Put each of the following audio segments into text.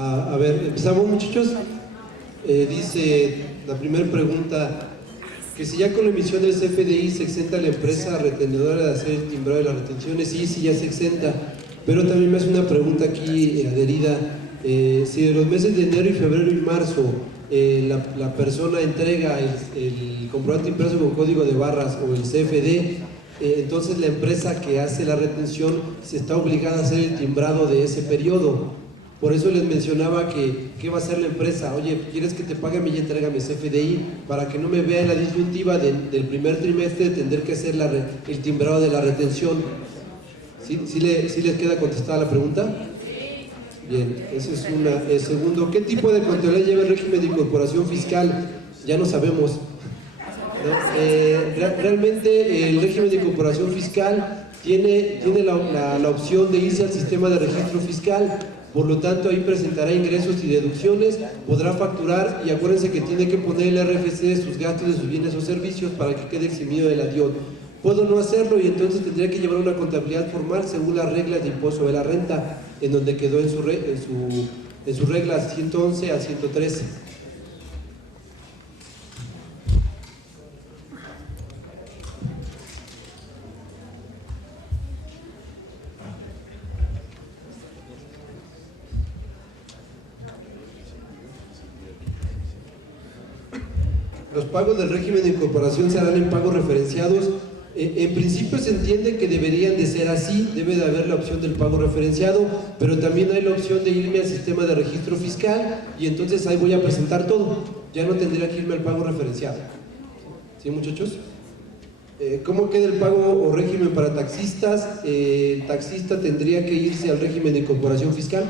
A ver, empezamos, muchachos. Dice la primera pregunta, que si ya con la emisión del CFDI se exenta la empresa retenedora de hacer el timbrado de las retenciones. Sí, sí, ya se exenta, pero también me hace una pregunta aquí adherida. Si de los meses de enero y febrero y marzo la persona entrega el comprobante impreso con código de barras o el CFD, entonces la empresa que hace la retención se está obligada a hacer el timbrado de ese periodo. Por eso les mencionaba que ¿qué va a hacer la empresa? Oye, ¿quieres que te pague a mí y entrégame CFDI? Para que no me vea en la disyuntiva del primer trimestre de tener que hacer el timbrado de la retención. ¿Sí les queda contestada la pregunta? Bien, esa es una. Segundo, ¿qué tipo de contabilidad lleva el régimen de incorporación fiscal? Ya no sabemos, ¿no? Realmente el régimen de incorporación fiscal tiene la opción de irse al sistema de registro fiscal. Por lo tanto, ahí presentará ingresos y deducciones, podrá facturar, y acuérdense que tiene que poner el RFC de sus gastos, de sus bienes o servicios para que quede eximido de la DIOT. Puedo no hacerlo y entonces tendría que llevar una contabilidad formal según las reglas de impuesto de la renta, en donde quedó en sus reglas 111 a 113. Los pagos del régimen de incorporación se harán en pagos referenciados. En principio se entiende que deberían de ser así, debe de haber la opción del pago referenciado, pero también hay la opción de irme al sistema de registro fiscal y entonces ahí voy a presentar todo. Ya no tendría que irme al pago referenciado. ¿Sí, muchachos? ¿Cómo queda el pago o régimen para taxistas? El taxista tendría que irse al régimen de incorporación fiscal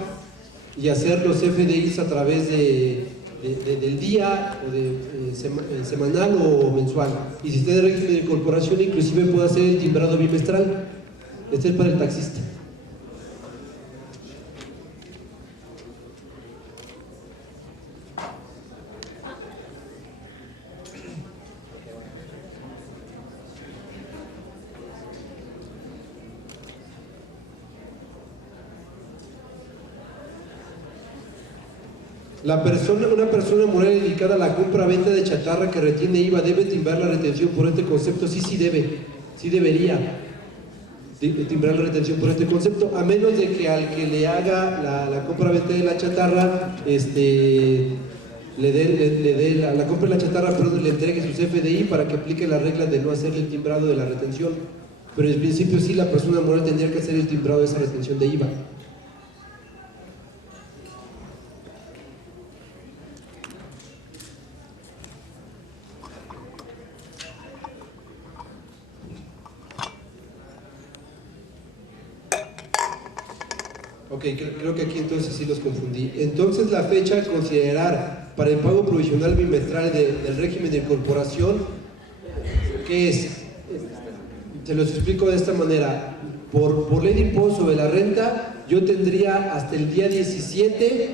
y hacer los FDIs a través del día o semanal o mensual. Y si está en régimen de incorporación, inclusive puede hacer el timbrado bimestral. Este es para el taxista. Una persona moral dedicada a la compra-venta de chatarra que retiene IVA debe timbrar la retención por este concepto. Sí debe, sí debería timbrar la retención por este concepto, a menos de que al que le haga la compra-venta de la chatarra, le dé la compra de la chatarra, pero le entregue su CFDI para que aplique la regla de no hacerle el timbrado de la retención. Pero en principio sí, la persona moral tendría que hacer el timbrado de esa retención de IVA. Ok, creo que aquí entonces sí los confundí. Entonces la fecha a considerar para el pago provisional bimestral del régimen de incorporación, ¿qué es? Se los explico de esta manera. Por ley de impuesto sobre la renta, yo tendría hasta el día 17,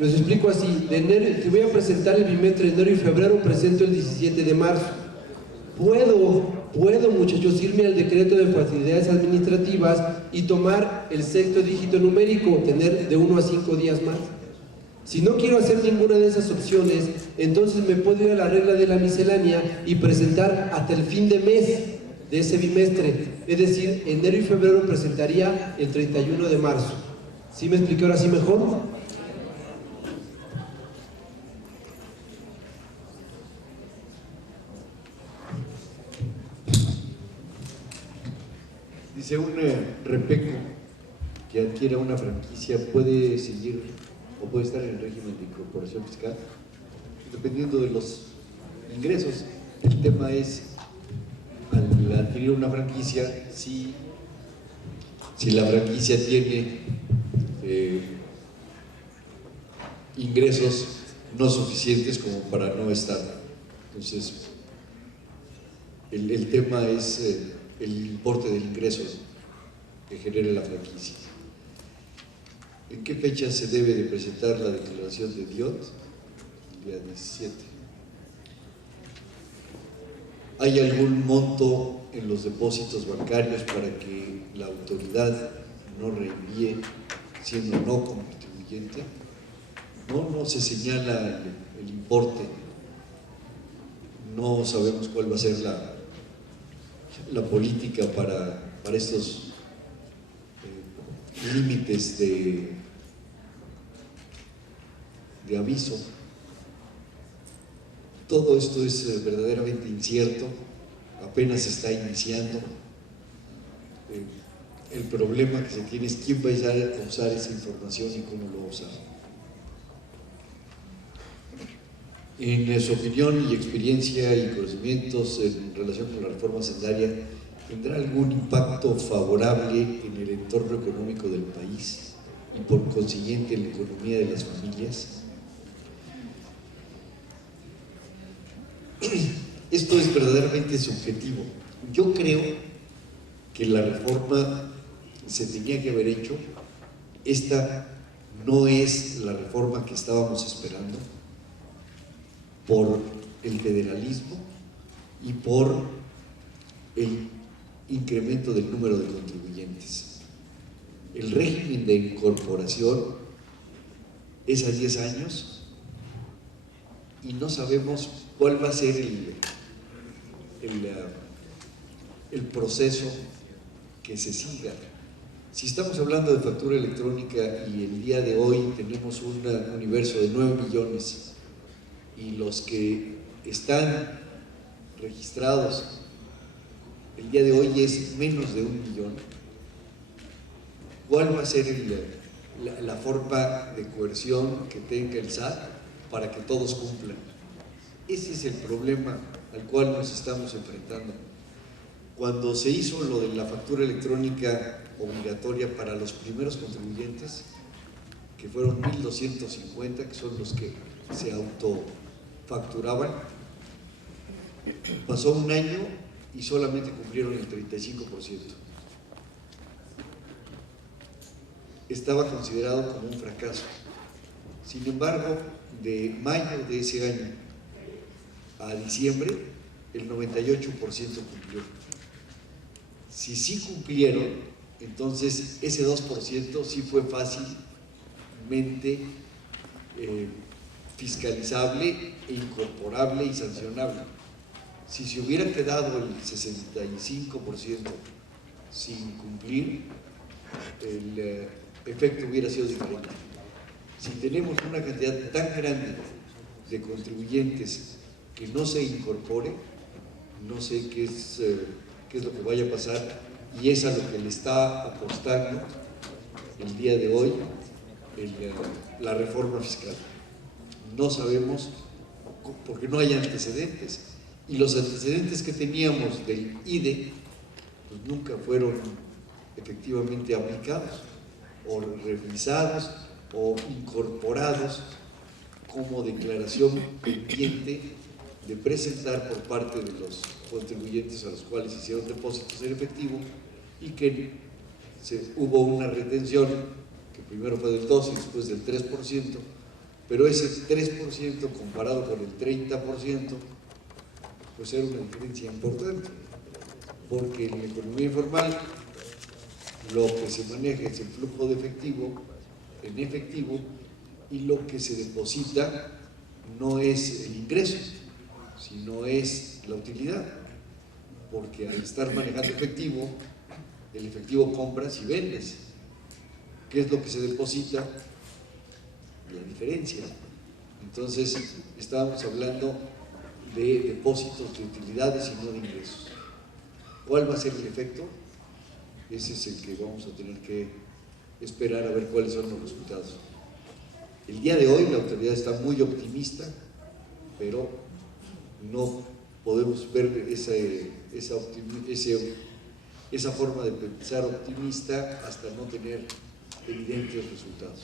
los explico así, de enero, te voy a presentar el bimestre de enero y febrero, presento el 17 de marzo. Puedo, muchachos, irme al decreto de facilidades administrativas y tomar el sexto dígito numérico, tener de 1 a 5 días más. Si no quiero hacer ninguna de esas opciones, entonces me puedo ir a la regla de la miscelánea y presentar hasta el fin de mes de ese bimestre. Es decir, enero y febrero presentaría el 31 de marzo. ¿Sí me expliqué ahora sí mejor? Dice un repeco que adquiera una franquicia puede seguir o puede estar en el régimen de incorporación fiscal dependiendo de los ingresos. El tema es, al adquirir una franquicia, si la franquicia tiene ingresos no suficientes como para no estar. Entonces, el tema es el importe del ingreso que genere la franquicia. ¿En qué fecha se debe de presentar la declaración de DIOT? El día 17. ¿Hay algún monto en los depósitos bancarios para que la autoridad no reenvíe, siendo no contribuyente. No se señala el importe, no sabemos cuál va a ser la política para estos límites de aviso. Todo esto es verdaderamente incierto, apenas se está iniciando. El problema que se tiene es quién va a usar esa información y cómo lo va a usar. En su opinión y experiencia y conocimientos en relación con la reforma hacendaria, ¿tendrá algún impacto favorable en el entorno económico del país y por consiguiente en la economía de las familias? Esto es verdaderamente subjetivo. Yo creo que la reforma se tenía que haber hecho. Esta no es la reforma que estábamos esperando, por el federalismo y por el incremento del número de contribuyentes. El régimen de incorporación es a 10 años y no sabemos cuál va a ser el proceso que se siga. Si estamos hablando de factura electrónica y el día de hoy tenemos un universo de 9 millones y los que están registrados el día de hoy es menos de 1 millón, ¿cuál va a ser la forma de coerción que tenga el SAT para que todos cumplan? Ese es el problema al cual nos estamos enfrentando. Cuando se hizo lo de la factura electrónica obligatoria para los primeros contribuyentes, que fueron 1,250, que son los que se autofacturaban, pasó un año y solamente cumplieron el 35%. Estaba considerado como un fracaso. Sin embargo, de mayo de ese año a diciembre, el 98% cumplió. Si sí cumplieron, entonces ese 2% sí fue fácilmente fiscalizable e incorporable y sancionable. Si se hubiera quedado el 65% sin cumplir, el efecto hubiera sido diferente. Si tenemos una cantidad tan grande de contribuyentes que no se incorpore, no sé qué es lo que vaya a pasar, y es a lo que le está apostando el día de hoy la reforma fiscal. No sabemos, porque no hay antecedentes, y los antecedentes que teníamos del IDE pues nunca fueron efectivamente aplicados o revisados o incorporados como declaración pendiente de presentar por parte de los contribuyentes a los cuales hicieron depósitos en efectivo, y que hubo una retención que primero fue del 12 y después del 3%, pero ese 3% comparado con el 30% pues era una diferencia importante, porque en la economía informal lo que se maneja es el flujo de efectivo en efectivo, y lo que se deposita no es el ingreso, sino es la utilidad, porque al estar manejando efectivo, el efectivo compras y vendes. ¿Qué es lo que se deposita? La diferencia. Entonces, estábamos hablando de depósitos de utilidades y no de ingresos. ¿Cuál va a ser el efecto? Ese es el que vamos a tener que esperar a ver cuáles son los resultados. El día de hoy la autoridad está muy optimista, pero no podemos ver esa forma de pensar optimista hasta no tener evidentes resultados.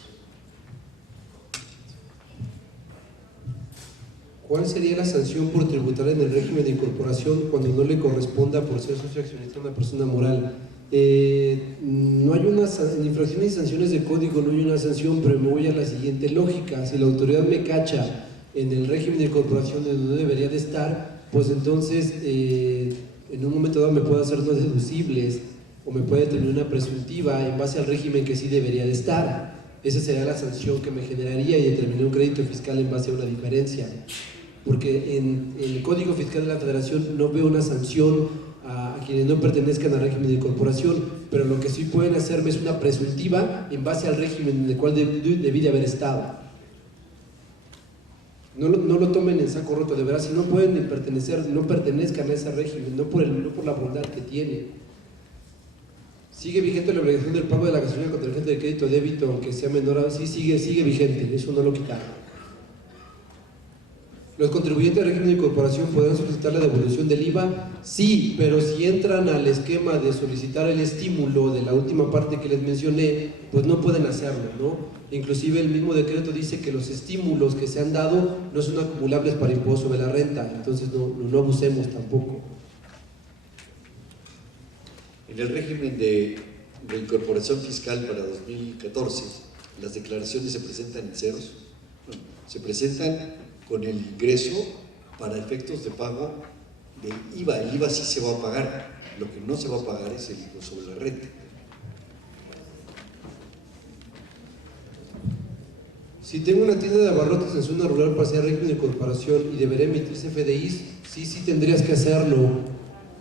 ¿Cuál sería la sanción por tributar en el régimen de incorporación cuando no le corresponda por ser socio accionista a una persona moral? No hay en infracciones y sanciones de código no hay una sanción, pero me voy a la siguiente lógica. Si la autoridad me cacha en el régimen de incorporación donde no debería de estar, pues entonces en un momento dado me puede hacer no deducibles o me puede tener una presuntiva en base al régimen que sí debería de estar. esa sería la sanción que me generaría y determinar un crédito fiscal en base a una diferencia. Porque en el Código Fiscal de la Federación no veo una sanción a quienes no pertenezcan al régimen de incorporación, pero lo que sí pueden hacerme es una presuntiva en base al régimen en el cual debí de haber estado. No lo tomen en saco roto, de verdad, si no pueden pertenecer, no pertenezcan a ese régimen, no por la bondad que tiene. ¿Sigue vigente la obligación del pago de la gasolina con tarjeta de crédito o débito, aunque sea menor a...? Sí, sigue vigente, eso no lo quitaron. ¿Los contribuyentes del régimen de incorporación podrán solicitar la devolución del IVA? Sí, pero si entran al esquema de solicitar el estímulo de la última parte que les mencioné, pues no pueden hacerlo, ¿no? Inclusive el mismo decreto dice que los estímulos que se han dado no son acumulables para impuesto sobre la renta, entonces no abusemos tampoco. En el régimen de incorporación fiscal para 2014, las declaraciones se presentan en ceros. Bueno, se presentan con el ingreso para efectos de pago del IVA. El IVA sí se va a pagar, lo que no se va a pagar es el impuesto sobre la renta. Si tengo una tienda de abarrotes en zona rural para hacer régimen de incorporación y deberé emitirse FDIs, sí tendrías que hacerlo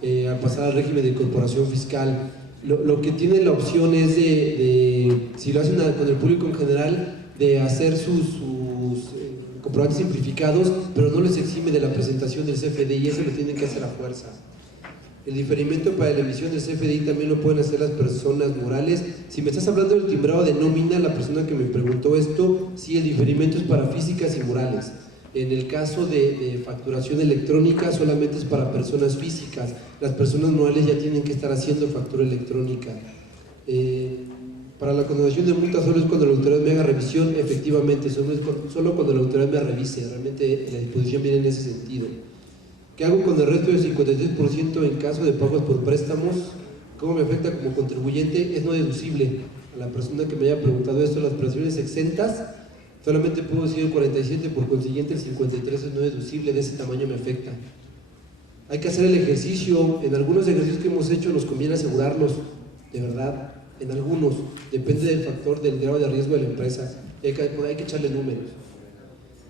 al pasar al régimen de incorporación fiscal. Lo que tiene la opción es si lo hacen con el público en general, de hacer sus comprobantes simplificados, pero no les exime de la presentación del CFDI, y eso lo tienen que hacer a fuerza. El diferimiento para la emisión del CFDI también lo pueden hacer las personas morales. Si me estás hablando del timbrado de nómina, la persona que me preguntó esto, sí, el diferimiento es para físicas y morales. En el caso de facturación electrónica solamente es para personas físicas. Las personas morales ya tienen que estar haciendo factura electrónica. Para la condonación de multas solo es cuando la autoridad me haga revisión, efectivamente, solo cuando la autoridad me revise, realmente la disposición viene en ese sentido. ¿Qué hago con el resto del 53% en caso de pagos por préstamos? ¿Cómo me afecta como contribuyente? Es no deducible. A la persona que me haya preguntado esto, las prestaciones exentas, solamente puedo decir el 47%, por consiguiente el 53% es no deducible, de ese tamaño me afecta. Hay que hacer el ejercicio, en algunos ejercicios que hemos hecho nos conviene asegurarnos, de verdad, en algunos, depende del factor, del grado de riesgo de la empresa, hay que echarle números.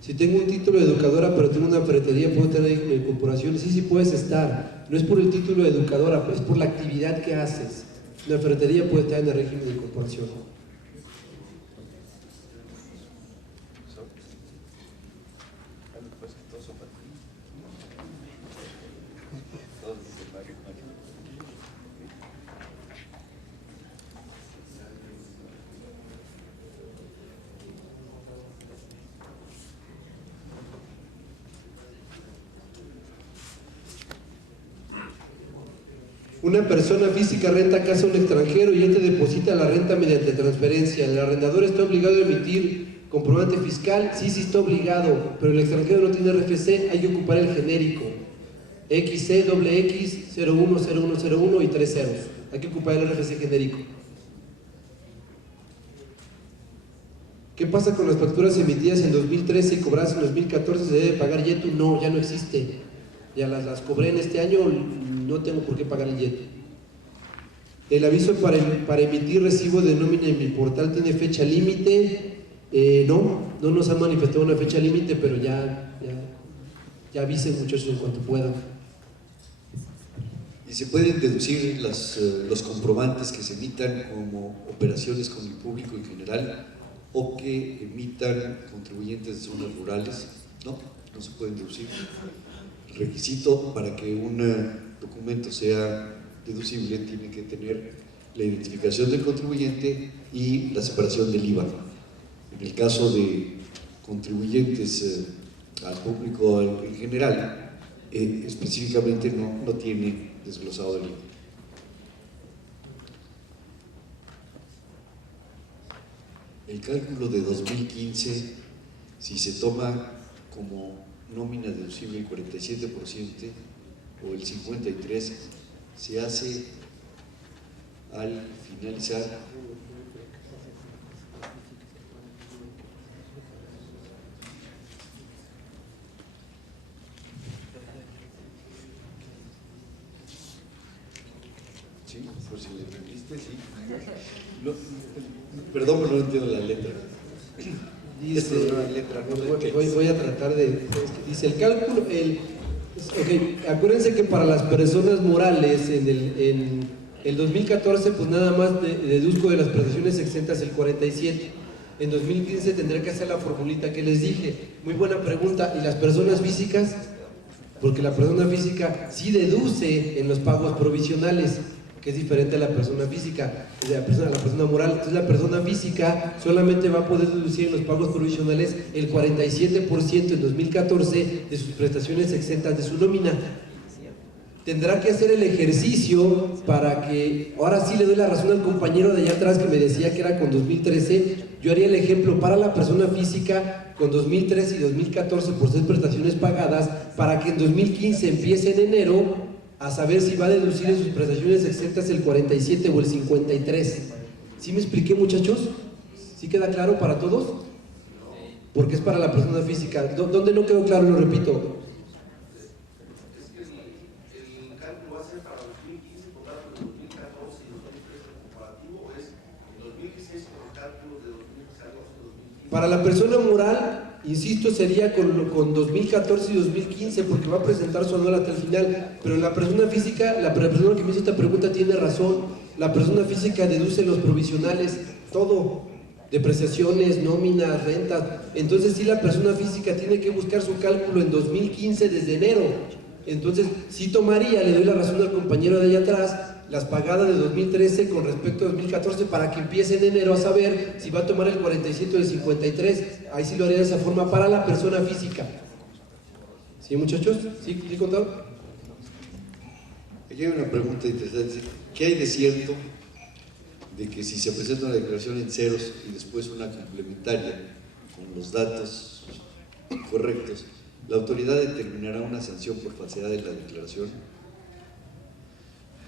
Si tengo un título de educadora pero tengo una ferretería, ¿puedo tener régimen de incorporación? Sí puedes estar, no es por el título de educadora, es por la actividad que haces. Una ferretería puede estar en el régimen de incorporación. Una persona física renta casa a un extranjero y él te deposita la renta mediante transferencia. ¿El arrendador está obligado a emitir comprobante fiscal? Sí está obligado, pero el extranjero no tiene RFC, hay que ocupar el genérico. XC, XX, 010101 y 3 ceros. Hay que ocupar el RFC genérico. ¿Qué pasa con las facturas emitidas en 2013 y cobradas en 2014? ¿Se debe pagar YETU? No, ya no existe. Ya las cobré en este año, no tengo por qué pagar el YETU. El aviso para emitir recibo de nómina en mi portal tiene fecha límite. No nos han manifestado una fecha límite, pero ya avisen, muchachos, en cuanto puedan. Y se pueden deducir los comprobantes que se emitan como operaciones con el público en general o que emitan contribuyentes de zonas rurales. No se pueden deducir. El requisito para que un documento sea deducible tiene que tener la identificación del contribuyente y la separación del IVA. En el caso de contribuyentes al público en general, específicamente no tiene desglosado el IVA. El cálculo de 2015, si se toma como nómina deducible el 47% o el 53%, se hace al finalizar Sí, por si le entendiste, sí. No, perdón, pero no entiendo la letra. Dice, la letra, no voy a tratar de... Dice el cálculo, ok, acuérdense que para las personas morales en el 2014 pues nada más deduzco de las prestaciones exentas el 47. En 2015 tendré que hacer la formulita que les dije. Muy buena pregunta. ¿Y las personas físicas? Porque la persona física sí deduce en los pagos provisionales, que es diferente a la persona física, la persona moral. Entonces la persona física solamente va a poder deducir en los pagos provisionales el 47% en 2014 de sus prestaciones exentas de su nómina. Tendrá que hacer el ejercicio para que, ahora sí le doy la razón al compañero de allá atrás que me decía que era con 2013, yo haría el ejemplo para la persona física con 2013 y 2014 por ser prestaciones pagadas, para que en 2015 empiece en enero a saber si va a deducir en sus prestaciones exentas el 47 o el 53. ¿Sí me expliqué, muchachos? ¿Sí queda claro para todos? Porque es para la persona física. ¿Dónde no quedó claro? Lo repito. Para la persona moral, insisto, sería con 2014 y 2015 porque va a presentar su anual hasta el final, pero la persona física, la persona que me hizo esta pregunta tiene razón, la persona física deduce los provisionales, todo, depreciaciones, nóminas, rentas, entonces sí la persona física tiene que buscar su cálculo en 2015 desde enero, entonces sí tomaría, le doy la razón al compañero de allá atrás, las pagadas de 2013 con respecto a 2014 para que empiece en enero a saber si va a tomar el 47 o el 53. Ahí sí lo haría de esa forma para la persona física. ¿Sí, muchachos? ¿Sí, contador? Aquí hay una pregunta interesante. ¿Qué hay de cierto de que si se presenta una declaración en ceros y después una complementaria con los datos correctos, la autoridad determinará una sanción por falsedad de la declaración?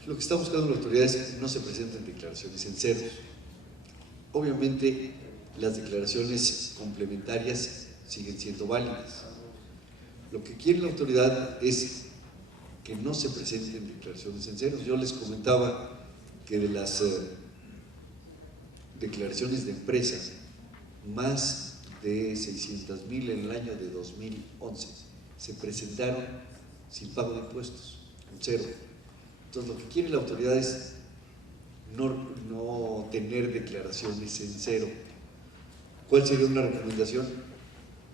Lo que está buscando la autoridad es que no se presenten declaraciones en ceros. Obviamente, las declaraciones complementarias siguen siendo válidas. Lo que quiere la autoridad es que no se presenten declaraciones en ceros. Yo les comentaba que de las declaraciones de empresa, más de 600,000 en el año de 2011 se presentaron sin pago de impuestos, con cero. Entonces, lo que quiere la autoridad es no tener declaraciones en cero. ¿Cuál sería una recomendación?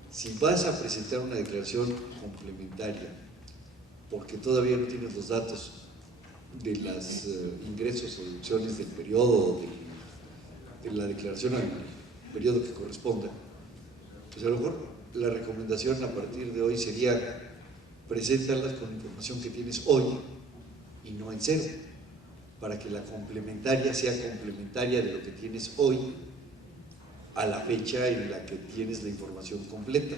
Si vas a presentar una declaración complementaria, porque todavía no tienes los datos de los ingresos o deducciones del periodo, de la declaración al periodo que corresponda, pues a lo mejor la recomendación a partir de hoy sería preséntalas con la información que tienes hoy y no en cero, para que la complementaria sea complementaria de lo que tienes hoy a la fecha en la que tienes la información completa,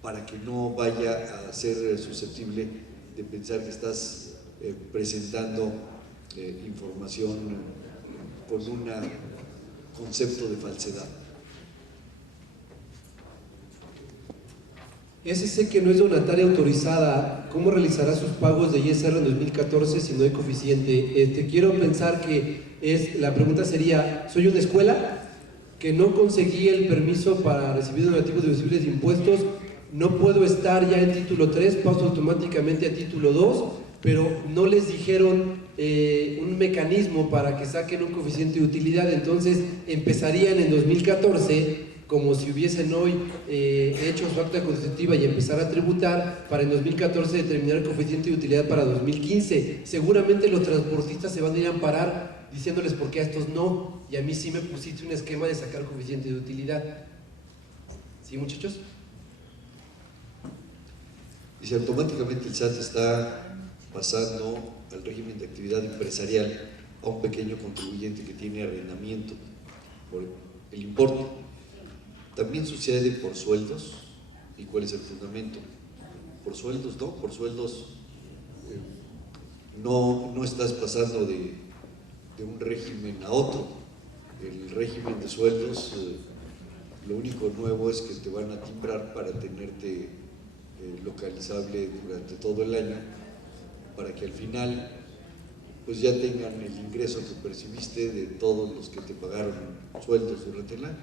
para que no vaya a ser susceptible de pensar que estás presentando información con un concepto de falsedad. SC que no es donataria autorizada, ¿cómo realizará sus pagos de ISR en 2014 si no hay coeficiente? Quiero pensar que la pregunta sería, ¿soy una escuela que no conseguí el permiso para recibir donativos deducibles de impuestos? No puedo estar ya en título 3, paso automáticamente a título 2, pero no les dijeron un mecanismo para que saquen un coeficiente de utilidad, entonces empezarían en 2014 como si hubiesen hoy hecho su acta constitutiva y empezar a tributar para en 2014 determinar el coeficiente de utilidad para 2015. Seguramente los transportistas se van a ir a amparar diciéndoles por qué a estos no, y a mí sí me pusiste un esquema de sacar coeficiente de utilidad. ¿Sí, muchachos? Y si automáticamente el SAT está pasando al régimen de actividad empresarial a un pequeño contribuyente que tiene arrendamiento por el importe, también sucede por sueldos. ¿Y cuál es el fundamento? Por sueldos, ¿no? Por sueldos no estás pasando de un régimen a otro. El régimen de sueldos, lo único nuevo es que te van a timbrar para tenerte localizable durante todo el año, para que al final pues ya tengan el ingreso que percibiste de todos los que te pagaron sueldos durante el año.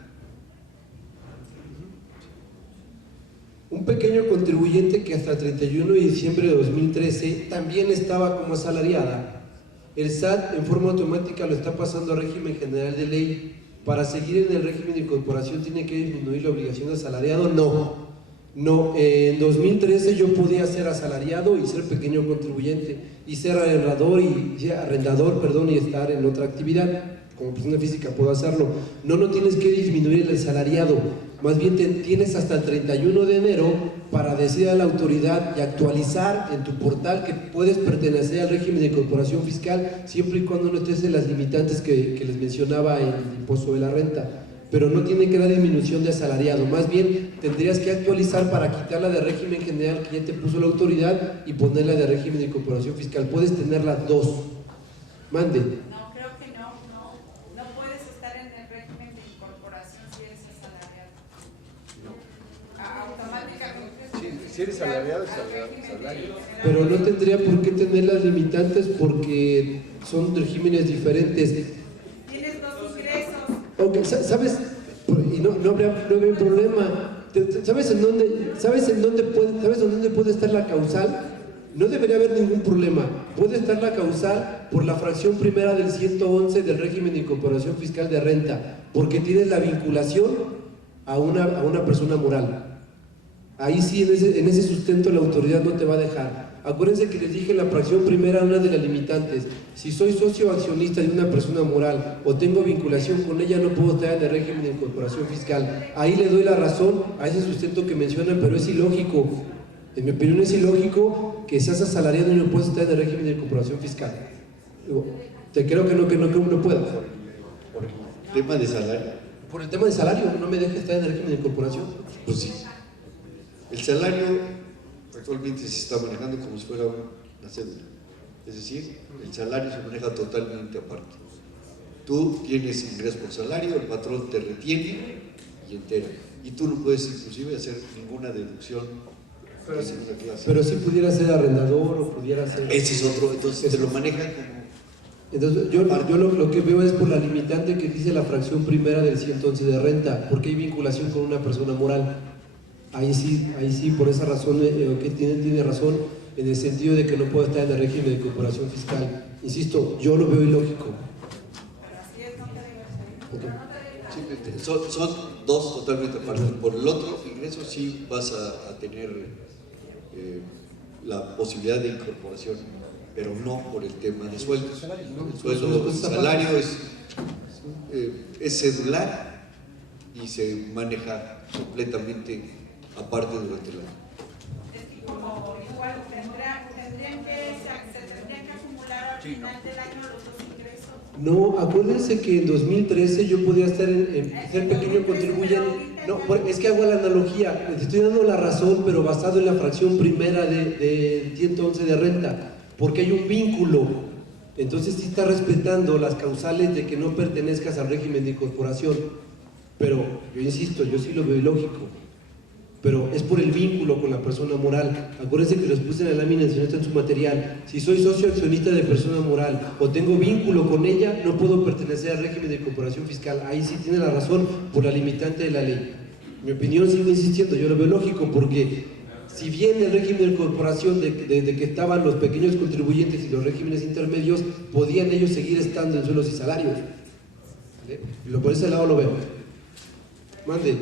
Un pequeño contribuyente que hasta el 31 de diciembre de 2013 también estaba como asalariada, el SAT en forma automática lo está pasando a régimen general de ley. Para seguir en el régimen de incorporación tiene que disminuir la obligación de asalariado. No, en 2013 yo podía ser asalariado y ser pequeño contribuyente y ser arrendador y estar en otra actividad. Como persona física puedo hacerlo. No tienes que disminuir el asalariado, más bien tienes hasta el 31 de enero para decir a la autoridad y actualizar en tu portal que puedes pertenecer al régimen de incorporación fiscal siempre y cuando no estés en las limitantes que les mencionaba en el impuesto de la renta. Pero no tiene que dar disminución de asalariado, más bien tendrías que actualizar para quitarla de régimen general que ya te puso la autoridad y ponerla de régimen de incorporación fiscal. Puedes tener las dos. Mande. No, creo que no puedes estar en el régimen de incorporación si eres asalariado. Automáticamente. Si eres asalariado, es salario. Pero no tendría por qué tener las limitantes porque son regímenes diferentes. Tienes dos ingresos. Ok, ¿sabes? Y no habría problema. ¿Sabes en dónde puede estar la causal? No debería haber ningún problema. Puede estar la causal por la fracción primera del 111 del régimen de incorporación fiscal de renta, porque tienes la vinculación a una persona moral. Ahí sí, en ese sustento la autoridad no te va a dejar. Acuérdense que les dije en la fracción primera una de las limitantes. Si soy socio accionista de una persona moral o tengo vinculación con ella, no puedo estar en el régimen de incorporación fiscal. Ahí le doy la razón a ese sustento que mencionan, pero es ilógico. En mi opinión es ilógico que seas asalariado y no puedas estar en el régimen de incorporación fiscal. Te creo que no pueda. Por el tema de salario. Por el tema de salario, no me deja estar en el régimen de incorporación. Pues sí. El salario actualmente se está manejando como si fuera una cédula. Es decir, el salario se maneja totalmente aparte. Tú tienes ingreso por salario, el patrón te retiene y entera. Y tú no puedes inclusive hacer ninguna deducción de segunda clase. Pero si pudiera ser arrendador o pudiera ser... Ese es otro, entonces te lo manejan como... Entonces yo lo que veo es por la limitante que dice la fracción primera del 111 de renta, porque hay vinculación con una persona moral. Ahí sí, por esa razón, que tiene razón, en el sentido de que no puedo estar en el régimen de incorporación fiscal. Insisto, yo lo veo ilógico. Okay. Son dos totalmente aparte. Por el otro ingreso sí vas a tener la posibilidad de incorporación, pero no por el tema de sueldos. El sueldo, el salario es cedular y se maneja completamente aparte durante el año. Es que como igual se tendrían que acumular al final del año los dos ingresos. No, acuérdense que en 2013 yo podía estar ser pequeño contribuyente. No, es que hago la analogía, te estoy dando la razón, pero basado en la fracción primera de 111 de renta, porque hay un vínculo. Entonces sí está respetando las causales de que no pertenezcas al régimen de incorporación. Pero yo insisto, yo sí lo veo ilógico. Pero es por el vínculo con la persona moral. Acuérdense que los puse en la lámina, si no está en su material. Si soy socio accionista de persona moral o tengo vínculo con ella, no puedo pertenecer al régimen de incorporación fiscal. Ahí sí tiene la razón por la limitante de la ley. Mi opinión, sigo insistiendo, yo lo veo lógico porque si bien el régimen de incorporación de que estaban los pequeños contribuyentes y los regímenes intermedios, podían ellos seguir estando en sueldos y salarios. ¿Vale? Y por ese lado lo veo. Mande.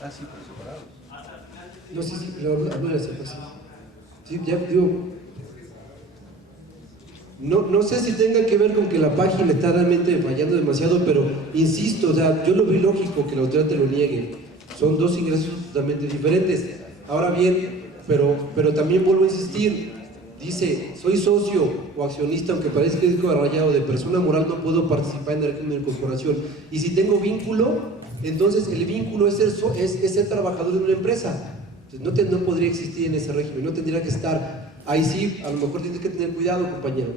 Ah, sí, por separado. No, sí, pero hablo de la separación. Sí, ya digo. No sé si tenga que ver con que la página está realmente fallando demasiado, pero insisto, o sea, yo lo veo lógico que la autoridad te lo niegue. Son dos ingresos totalmente diferentes. Ahora bien, pero también vuelvo a insistir, dice, soy socio o accionista, aunque parezca que es rayado, de persona moral, no puedo participar en el régimen de corporación. Y si tengo vínculo, entonces el vínculo es ser trabajador de una empresa. Entonces no podría existir en ese régimen, no tendría que estar. Ahí sí, a lo mejor tienes que tener cuidado, compañero.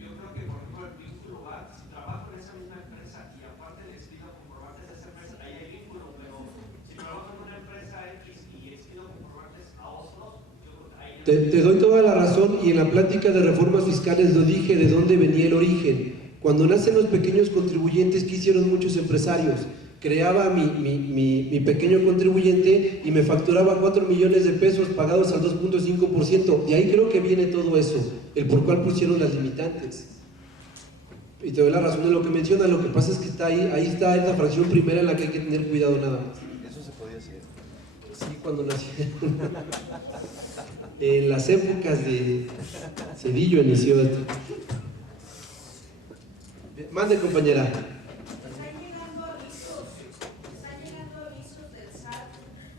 Yo creo que, por ejemplo, el vínculo va, si trabajo en esa Te doy toda la razón y en la plática de reformas fiscales lo dije de dónde venía el origen. Cuando nacen los pequeños contribuyentes, ¿qué hicieron muchos empresarios? Creaba mi pequeño contribuyente y me facturaba 4 millones de pesos pagados al 2.5%. Y ahí creo que viene todo eso, el por cuál pusieron las limitantes. Y te doy la razón de lo que menciona, lo que pasa es que está ahí está esa fracción primera en la que hay que tener cuidado nada más. Eso se podía hacer. Sí, cuando nací. En las épocas de Cedillo inició esto. Mande, compañera. Están llegando avisos del SAT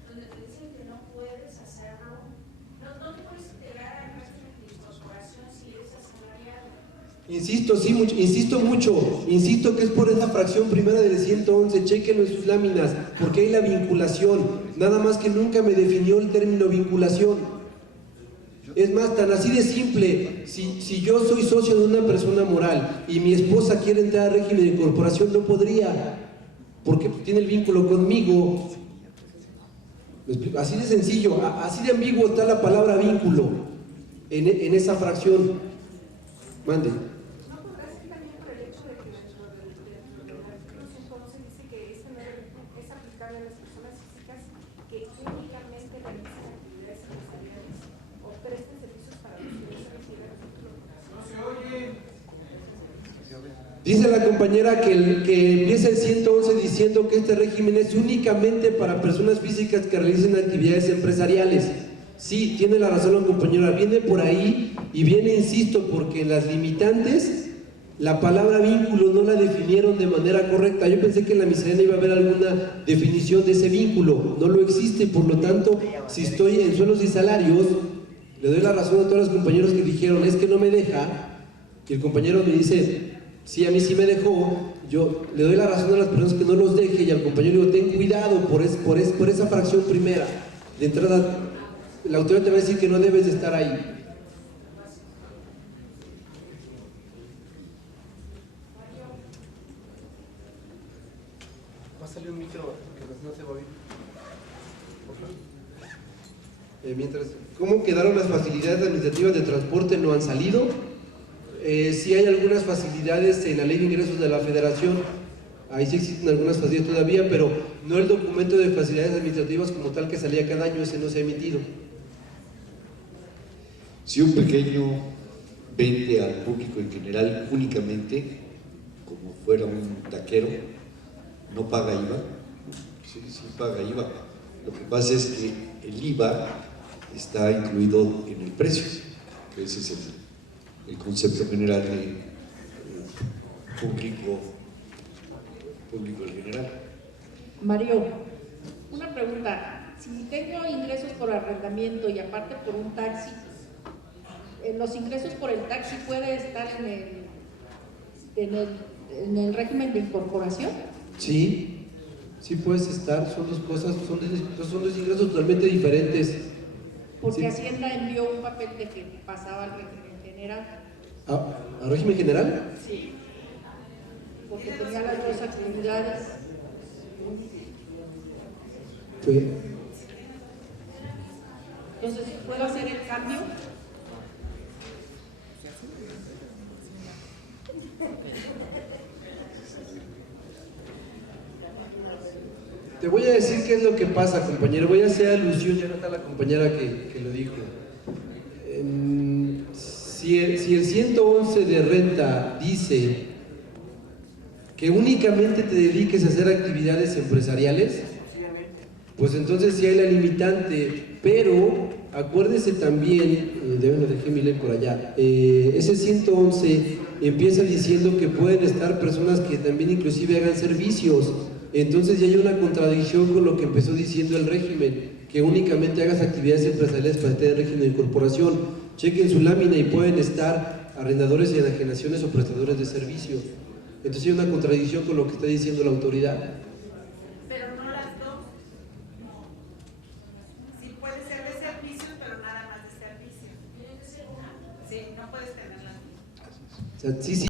donde te dicen que no puedes hacerlo, no te puedes integrar al régimen de incorporación si eres asalariado. Insisto que es por esa fracción primera del 111, chequenlo en sus láminas, porque hay la vinculación, nada más que nunca me definió el término vinculación. Es más, tan así de simple, si yo soy socio de una persona moral y mi esposa quiere entrar al régimen de incorporación, no podría, porque tiene el vínculo conmigo. Así de sencillo, así de ambiguo está la palabra vínculo en esa fracción. Mande. ¿No podrá ser también por el hecho de que dentro del artículo 111 dice que este nuevo régimen es aplicable a las personas físicas que únicamente realizan actividades empresariales o presten servicios para los que se refiere al artículo? No se oye. Dice la compañera que empieza el 111 diciendo que este régimen es únicamente para personas físicas que realicen actividades empresariales. Sí, tiene la razón la compañera, viene por ahí y viene, insisto, porque en las limitantes la palabra vínculo no la definieron de manera correcta. Yo pensé que en la miscelánea iba a haber alguna definición de ese vínculo, no lo existe, por lo tanto, si estoy en sueldos y salarios, le doy la razón a todos los compañeros que dijeron, es que no me deja, y el compañero me dice, sí, a mí sí me dejó, yo le doy la razón a las personas que no los deje, y al compañero le digo, ten cuidado por esa fracción primera. De entrada, la autoridad te va a decir que no debes de estar ahí. Pásale un micro, que no se va a oír. Mientras, ¿cómo quedaron las facilidades administrativas de transporte? ¿No han salido? Sí hay algunas facilidades en la Ley de Ingresos de la Federación, ahí sí existen algunas facilidades todavía, pero no el documento de facilidades administrativas como tal que salía cada año, ese no se ha emitido. Si un pequeño vende al público en general únicamente, como fuera un taquero, no paga IVA. Sí paga IVA. Lo que pasa es que el IVA está incluido en el precio, que ese es el concepto general de público en general. Mario, una pregunta. Si tengo ingresos por arrendamiento y aparte por un taxi, ¿los ingresos por el taxi puede estar en el régimen de incorporación? Sí, sí puedes estar, son dos cosas, son dos ingresos totalmente diferentes. Porque Sí. Hacienda envió un papel de que pasaba al régimen general. ¿Al régimen general? Sí. Porque tenía las dos actividades. Pues, Entonces, ¿puedo hacer el cambio? te voy a decir qué es lo que pasa, compañero. Voy a hacer alusión, ya no está la compañera que lo dijo. Si el 111 de renta dice que únicamente te dediques a hacer actividades empresariales, pues entonces sí hay la limitante, pero acuérdese también, deben de dejar mi ley por allá, ese 111 empieza diciendo que pueden estar personas que también inclusive hagan servicios, entonces ya hay una contradicción con lo que empezó diciendo el régimen, que únicamente hagas actividades empresariales para tener régimen de incorporación. Chequen su lámina y pueden estar arrendadores y enajenaciones o prestadores de servicio. Entonces hay una contradicción con lo que está diciendo la autoridad. Pero no las dos. Sí puede ser de servicios, pero nada más de servicios. Tiene que ser una. Sí, no puedes tener las dos. O sea, sí, sí.